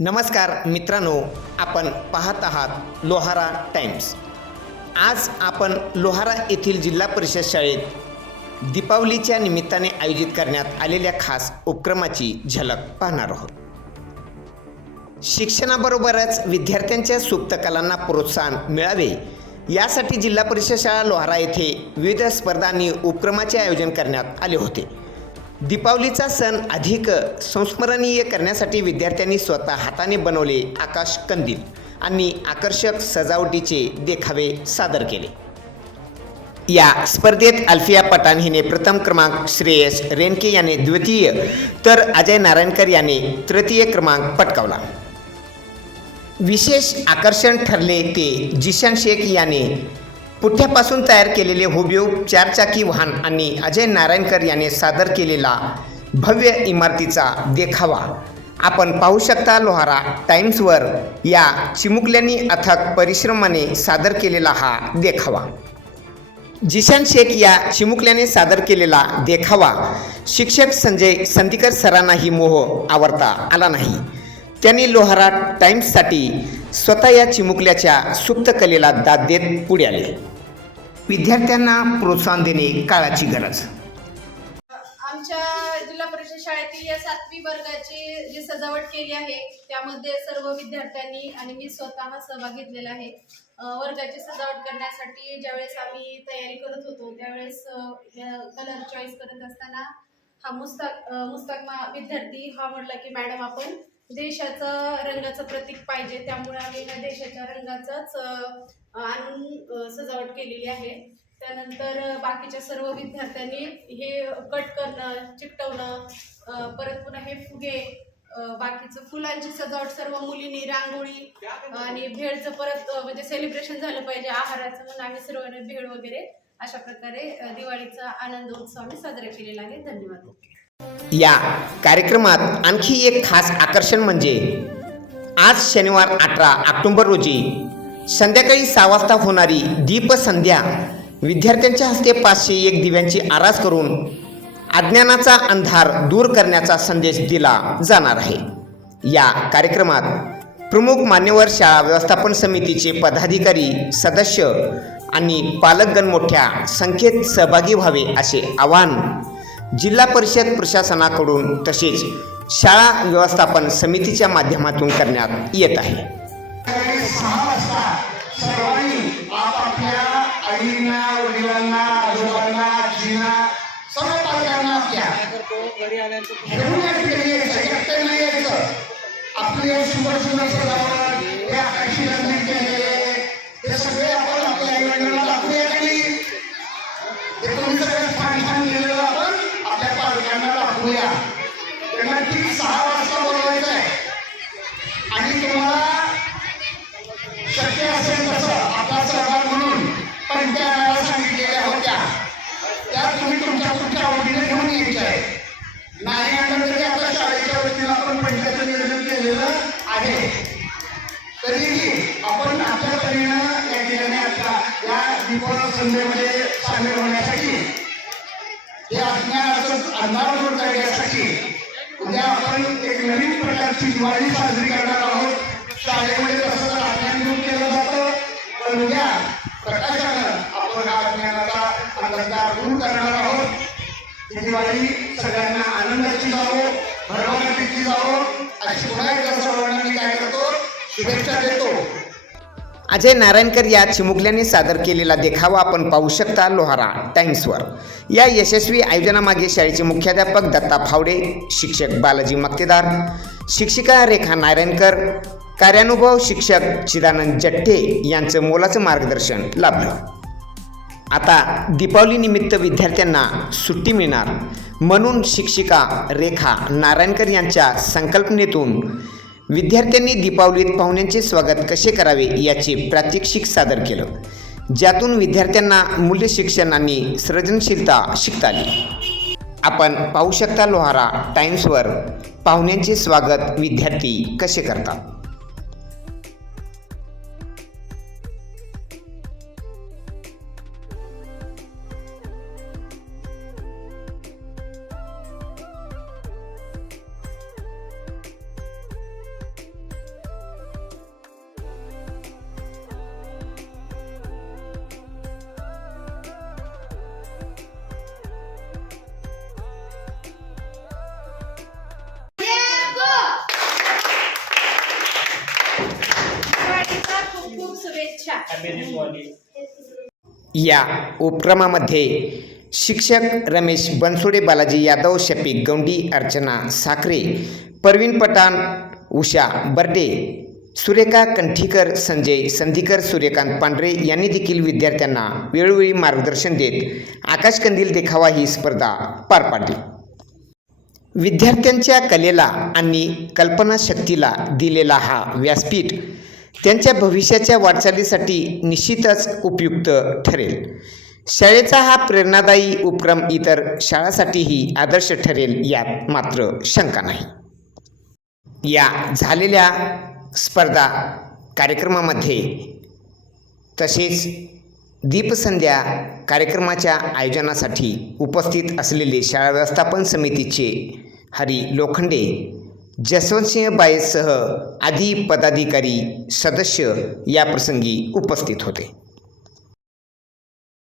नमस्कार मित्रांनो आपण पाहत आहात लोहारा टाइम्स. आज आपण लोहारा येथील जिल्हा परिषद शाळेत दीपावलीच्या निमित्ताने आयोजित करण्यात आलेल्या खास उपक्रमाची झलक पाहणार आहोत. शिक्षणाबरोबरच विद्यार्थ्यांच्या सुप्त कलांना प्रोत्साहन मिळावे यासाठी जिल्हा परिषद शाळा लोहारा येथे विविध स्पर्धा आणि उपक्रमाचे आयोजन करण्यात आले होते. दीपावलीचा सण अधिक संस्मरणीय करण्यासाठी विद्यार्थ्यांनी स्वतः हाताने बनवले आकाश कंदील आणि आकर्षक सजावटीचे देखावे सादर केले. या स्पर्धेत अल्फिया पठाण हिने प्रथम क्रमांक श्रेयस रेनके याने द्वितीय तर अजय नारायणकर याने तृतीय क्रमांक पटकावला. विशेष आकर्षण ठरले ते जिशान शेख याने. पुठ्यापासून तयार केलेले हुबेहूब चारचाकी वाहन आणि अजय नारायणकर याने सादर केलेला भव्य इमारतीचा देखावा. आपण पाहू शकता लोहारा टाइम्सवर या चिमुकल्यांनी अथक परिश्रमाने सादर केलेला हा देखावा. जिशान शेख या चिमुकल्याने सादर केलेला देखावा. शिक्षक संजय संदिकर सरांनाही मोह आवडता आला नाही. त्यांनी लोहारा टाइम्ससाठी स्वतः या चिमुकल्याच्या सुप्त कलेला दाद देत पुढे आले. विद्यार्थ्यांना प्रोत्साहन देणे काळाची गरज. आमच्या जिल्हा परिषद शाळेतील या सातवी वर्गाची जी सजावट केली आहे त्यामध्ये सर्व विद्यार्थ्यांनी आणि मी स्वतः सहभाग घेतलेला आहे. वर्गाची सजावट करण्यासाठी ज्यावेळेस आम्ही तयारी करत होतो त्यावेळेस कलर चॉईस करत असताना हा मुस्ताक मुस्ताक मा विद्यार्थी हा म्हटला की मॅडम आपण देशाचं रंगाचं प्रतीक पाहिजे. त्यामुळे आम्ही या देशाच्या रंगाचाच आणून सजावट केलेली आहे. त्यानंतर बाकीच्या सर्व विद्यार्थ्यांनी हे कट करणं चिकटवणं परत पुन्हा हे फुगे बाकीचं फुलांची सजावट सर्व मुलींनी रांगोळी आणि भेळचं परत म्हणजे सेलिब्रेशन झालं पाहिजे. आहाराचं म्हणून आम्ही सर्वांनी भेळ वगैरे अशा प्रकारे दिवाळीचा आनंद उत्सव आम्ही साजरा केलेला आहे. धन्यवाद. या कार्यक्रमात आणखी एक खास आकर्षण म्हणजे आज शनिवार अठरा ऑक्टोंबर रोजी संध्याकाळी सहा वाजता होणारी दीपसंध्या विद्यार्थ्यांच्या हस्ते पाचशे एक दिव्यांची आरास करून अज्ञानाचा अंधार दूर करण्याचा संदेश दिला जाणार आहे. या कार्यक्रमात प्रमुख मान्यवर शाळा व्यवस्थापन समितीचे पदाधिकारी सदस्य आणि पालकगण मोठ्या संख्येत सहभागी व्हावे असे आवाहन जिल्हा परिषद प्रशासनाकडून तसेच शाळा व्यवस्थापन समितीच्या माध्यमातून करण्यात येत आहे. संध्याकाळी सहा वाजता पण त्या सांगितलेल्या होत्या. त्या तुम्ही तुमच्या तुमच्या आवडीने घेऊन यायच्या. आहे नाही आणलं तरी आता शाळेच्या वतीनं आपण पंचायत नियोजन केलेलं आहे. तरीही आपण आपल्या परीनं या ठिकाणी आता या दीपोत्सव संध्येमध्ये सामील होण्यासाठी हे अज्ञानाचं अंधार दूर करण्यासाठी उद्या आपण एक नवीन प्रकारची दिवाळी साजरी करणार आहोत. शाळेमध्ये ही दिवाळी सगळ्यांना आनंदाची जावो भरभराटीची जावो. अशी पुन्हा एकदा सर्वांना मी काय करतो? शुभेच्छा देतो. अजय नारायणकर या चिमुकल्याने सादर केलेला देखावा आपण पाहू शकता लोहारा टाइम्सवर. या यशस्वी आयोजनामागे शाळेचे मुख्याध्यापक दत्ता फावडे शिक्षक बालाजी मक्तेदार शिक्षिका रेखा नारायणकर कार्यानुभव शिक्षक चिदानंद जट्टे यांचं मोलाचं मार्गदर्शन लाभलं. आता दीपावलीनिमित्त विद्यार्थ्यांना सुट्टी मिळणार. म्हणून शिक्षिका रेखा नारायणकर यांच्या संकल्पनेतून विद्यार्थ्यांनी दीपावलीत पाहुण्यांचे स्वागत कसे करावे याचे प्रात्यक्षिक सादर केलं. ज्यातून विद्यार्थ्यांना मूल्य शिक्षण आणि सृजनशीलता शिकता आली. आपण पाहू शकता लोहारा टाइम्सवर पाहुण्यांचे स्वागत विद्यार्थी कसे करतात. या उपक्रमामध्ये शिक्षक रमेश बनसोडे बालाजी यादव शफीक गौंडी अर्चना साखरे परवीन पठाण उषा बर्डे सुरेखा कंठीकर संजय संधीकर सूर्यकांत पांढरे यांनी देखील विद्यार्थ्यांना वेळोवेळी मार्गदर्शन देत आकाशकंदील देखावा ही स्पर्धा पार पाडली. विद्यार्थ्यांच्या कलेला आणि कल्पनाशक्तीला दिलेला हा व्यासपीठ त्यांच्या भविष्याच्या वाटचालीसाठी निश्चितच उपयुक्त ठरेल. शाळेचा हा प्रेरणादायी उपक्रम इतर शाळांसाठीही आदर्श ठरेल यात मात्र शंका नाही. या झालेल्या स्पर्धा कार्यक्रमामध्ये तसेच दीपसंध्या कार्यक्रमाच्या आयोजनासाठी उपस्थित असलेले शाळा व्यवस्थापन समितीचे हरी लोखंडे जसवंतसिंह बायेसह आदी पदाधिकारी सदस्य याप्रसंगी उपस्थित होते.